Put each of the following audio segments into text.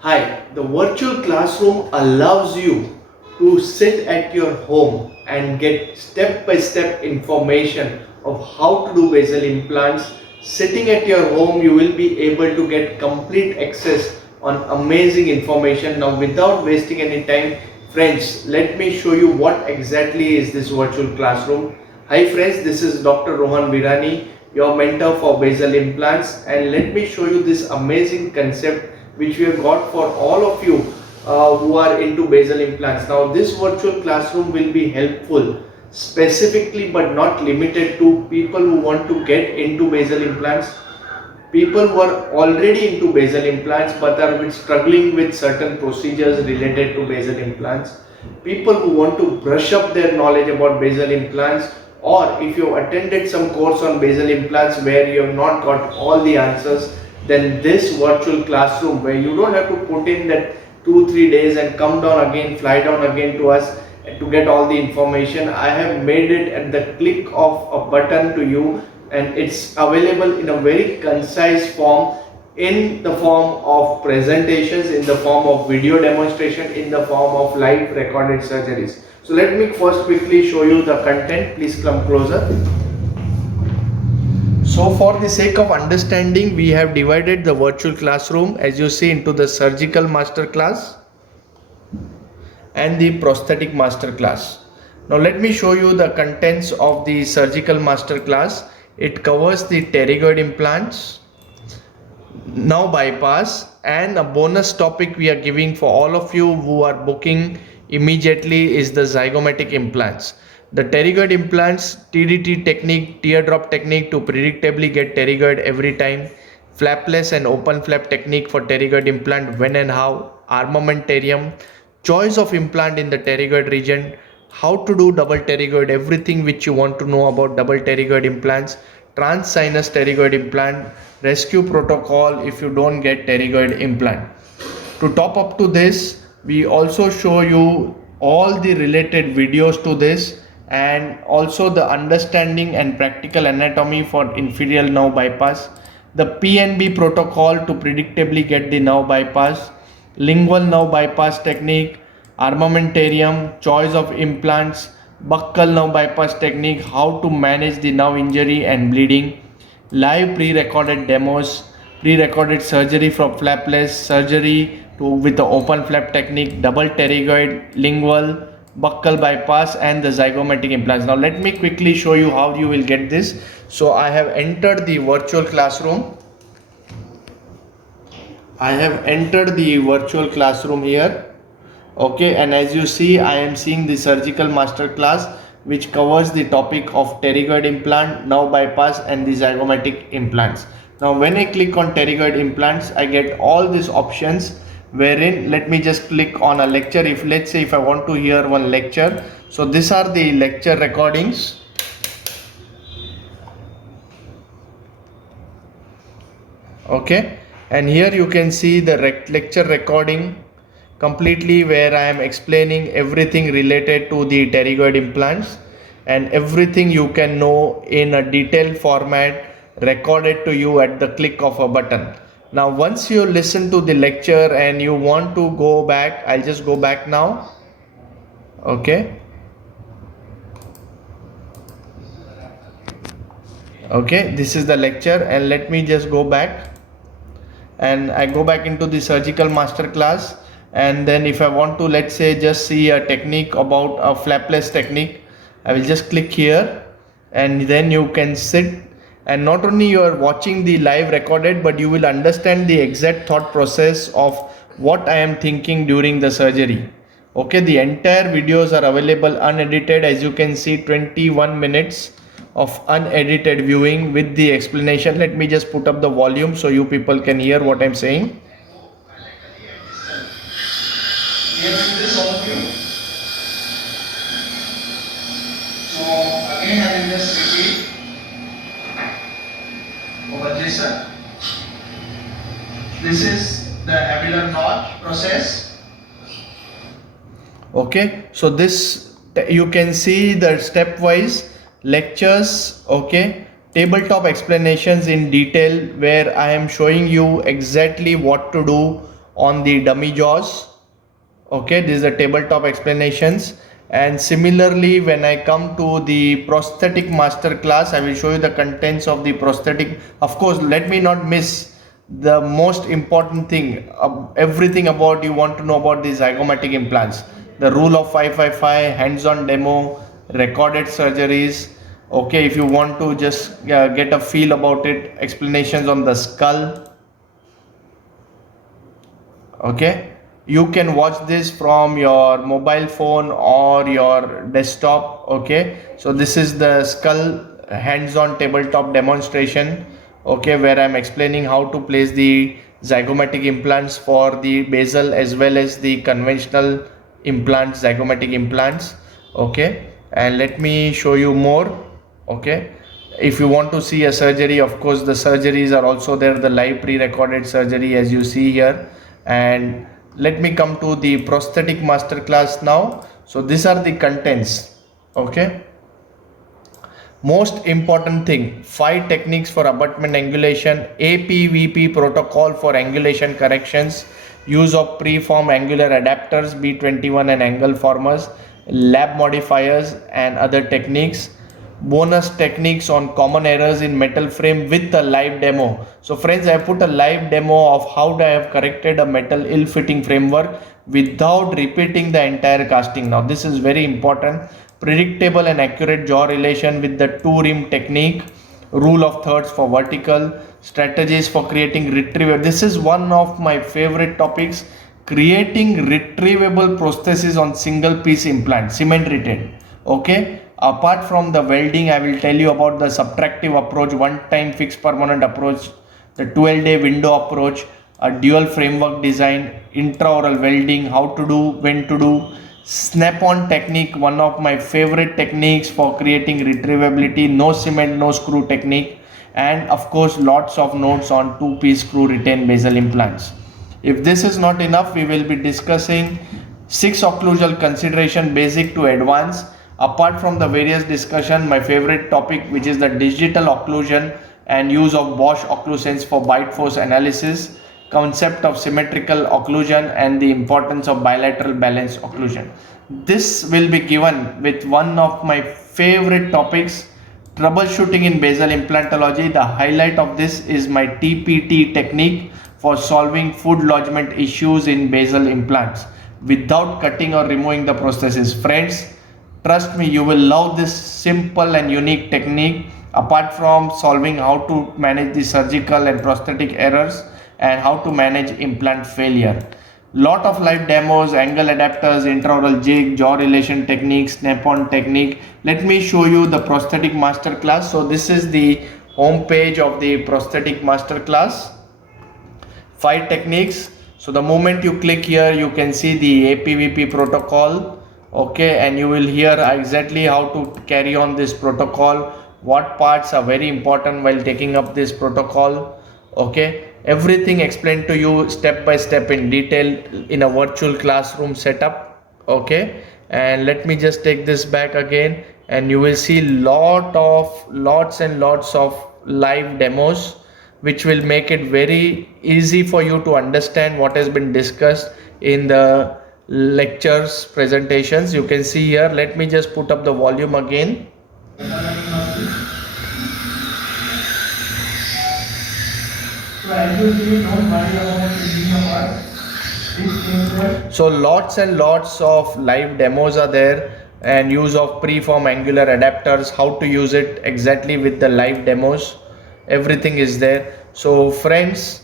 Hi, the virtual classroom allows you to sit at your home and get step-by-step information of how to do basal implants. Sitting at your home, you will be able to get complete access on amazing information. Now, without wasting any time, friends, let me show you what exactly is this virtual classroom. Hi friends, this is Dr. Rohan Virani, your mentor for basal implants, and let me show you this amazing concept which we have got for all of you who are into basal implants. Now this virtual classroom will be helpful specifically but not limited to people who want to get into basal implants, people who are already into basal implants but are struggling with certain procedures related to basal implants, people who want to brush up their knowledge about basal implants, or if you have attended some course on basal implants where you have not got all the answers, then this virtual classroom where you don't have to put in that 2-3 days and come down again, fly down again to us to get all the information. I have made it at the click of a button to you, and it's available in a very concise form, in the form of presentations, in the form of video demonstration, in the form of live recorded surgeries. So let me first quickly show you the content. Please come closer. So for the sake of understanding, we have divided the virtual classroom, as you see, into the surgical master class and the prosthetic master class. Now let me show you the contents of the surgical master class. It covers the pterygoid implants, now bypass, and a bonus topic we are giving for all of you who are booking immediately is the zygomatic implants. The pterygoid implants, TDT technique, teardrop technique to predictably get pterygoid every time, flapless and open flap technique for pterygoid implant, when and how, armamentarium, choice of implant in the pterygoid region, how to do double pterygoid, everything which you want to know about double pterygoid implants, transsinus pterygoid implant, rescue protocol if you don't get pterygoid implant. To top up to this, we also show you all the related videos to this, and also the understanding and practical anatomy for inferior nerve bypass, the PNB protocol to predictably get the nerve bypass, lingual nerve bypass technique, armamentarium, choice of implants, buccal nerve bypass technique, how to manage the nerve injury and bleeding, live pre-recorded demos, pre-recorded surgery from flapless, surgery to with the open flap technique, double pterygoid, lingual, buccal bypass, and the zygomatic implants. Now let me quickly show you how you will get this. So I have entered the virtual classroom. I have entered the virtual classroom here. Okay, and as you see, I am seeing the surgical master class which covers the topic of pterygoid implant, nerve bypass, and the zygomatic implants. Now when I click on pterygoid implants, I get all these options, wherein let me just click on a lecture. If let's say if I want to hear one lecture, so these are the lecture recordings. Okay, and here you can see the lecture recording completely, where I am explaining everything related to the pterygoid implants, and everything you can know in a detailed format recorded to you at the click of a button. Now once you listen to the lecture and you want to go back, I'll just go back now. Okay, this is the lecture, and let me just go back, and I go back into the surgical master class. And then if I want to, let's say, just see a technique about a flapless technique, I will just click here, and then you can sit, and not only you are watching the live recorded, but you will understand the exact thought process of what I am thinking during the surgery. Okay, the entire videos are available unedited, as you can see, 21 minutes of unedited viewing with the explanation. Let me just put up the volume so you people can hear what I'm saying. Yes, this all of you. So again I will just repeat over this. This is the abular notch process. Okay, so this you can see the stepwise lectures. Okay, tabletop explanations in detail, where I am showing you exactly what to do, on the dummy jaws. Okay, this is the tabletop explanations. And similarly, when I come to the prosthetic master class, I will show you the contents of the prosthetic. Of course, let me not miss the most important thing, everything about you want to know about the zygomatic implants, the rule of 555, hands-on demo, recorded surgeries. Okay, if you want to just get a feel about it, explanations on the skull. Okay, you can watch this from your mobile phone or your desktop. Okay, so this is the skull hands-on tabletop demonstration. Okay, where I'm explaining how to place the zygomatic implants for the basal as well as the conventional implants, zygomatic implants. Okay, and let me show you more. Okay, if you want to see a surgery, of course the surgeries are also there, the live pre-recorded surgery as you see here. And let me come to the prosthetic master class now. So these are the contents. Okay, most important thing, 5 techniques for abutment angulation, APVP protocol for angulation corrections, use of preform angular adapters B21 and angle formers, lab modifiers and other techniques, bonus techniques on common errors in metal frame with a live demo. So friends, I put a live demo of how I have corrected a metal ill-fitting framework without repeating the entire casting. Now this is very important. Predictable and accurate jaw relation with the two rim technique, rule of thirds for vertical, strategies for creating retrieval. This is one of my favorite topics, creating retrievable prosthesis on single piece implant, cement treated. Okay, apart from the welding, I will tell you about the subtractive approach, one time fixed permanent approach, the 12-day window approach, a dual framework design, intraoral welding, how to do, when to do, snap-on technique, one of my favorite techniques for creating retrievability, no cement, no screw technique, and of course lots of notes on two-piece screw retained basal implants. If this is not enough, we will be discussing 6 occlusal consideration basic to advanced. Apart from the various discussion, my favorite topic, which is the digital occlusion and use of Bosch occlusions for bite force analysis, concept of symmetrical occlusion and the importance of bilateral balance occlusion. This will be given with one of my favorite topics, troubleshooting in basal implantology. The highlight of this is my TPT technique for solving food lodgement issues in basal implants without cutting or removing the prosthesis. Friends, trust me, you will love this simple and unique technique. Apart from solving how to manage the surgical and prosthetic errors and how to manage implant failure. Lot of live demos, angle adapters, intraoral jig, jaw relation techniques, snap-on technique. Let me show you the prosthetic master class. So this is the home page of the prosthetic master class. 5 techniques. So the moment you click here, you can see the APVP protocol. Okay, and you will hear exactly how to carry on this protocol, what parts are very important while taking up this protocol. Okay, everything explained to you step by step in detail in a virtual classroom setup. Okay, and let me just take this back again, and you will see lots and lots of live demos which will make it very easy for you to understand what has been discussed in the lectures presentations. You can see here, let me just put up the volume again. So lots and lots of live demos are there, and use of preform angular adapters, how to use it exactly with the live demos, everything is there. So friends,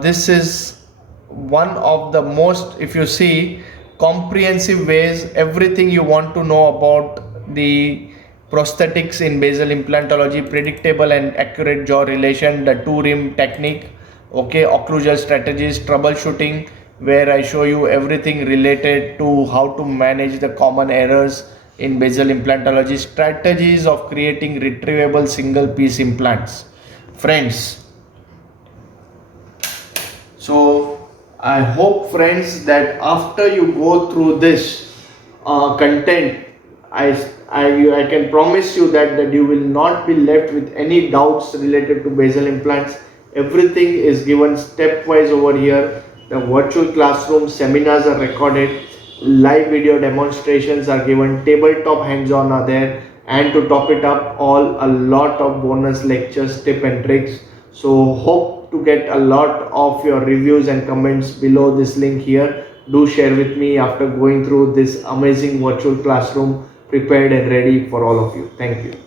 this is one of the most, if you see, comprehensive ways, everything you want to know about the prosthetics in basal implantology, predictable and accurate jaw relation, the two rim technique, okay, occlusal strategies, troubleshooting, where I show you everything related to how to manage the common errors in basal implantology, strategies of creating retrievable single piece implants. Friends, so I hope friends that after you go through this content, I can promise you that you will not be left with any doubts related to basal implants. Everything is given stepwise over here. The virtual classroom seminars are recorded, live video demonstrations are given, tabletop hands-on are there, and to top it up all, a lot of bonus lectures, tip and tricks. So hope to get a lot of your reviews and comments below this link here. Do share with me after going through this amazing virtual classroom prepared and ready for all of you. Thank you.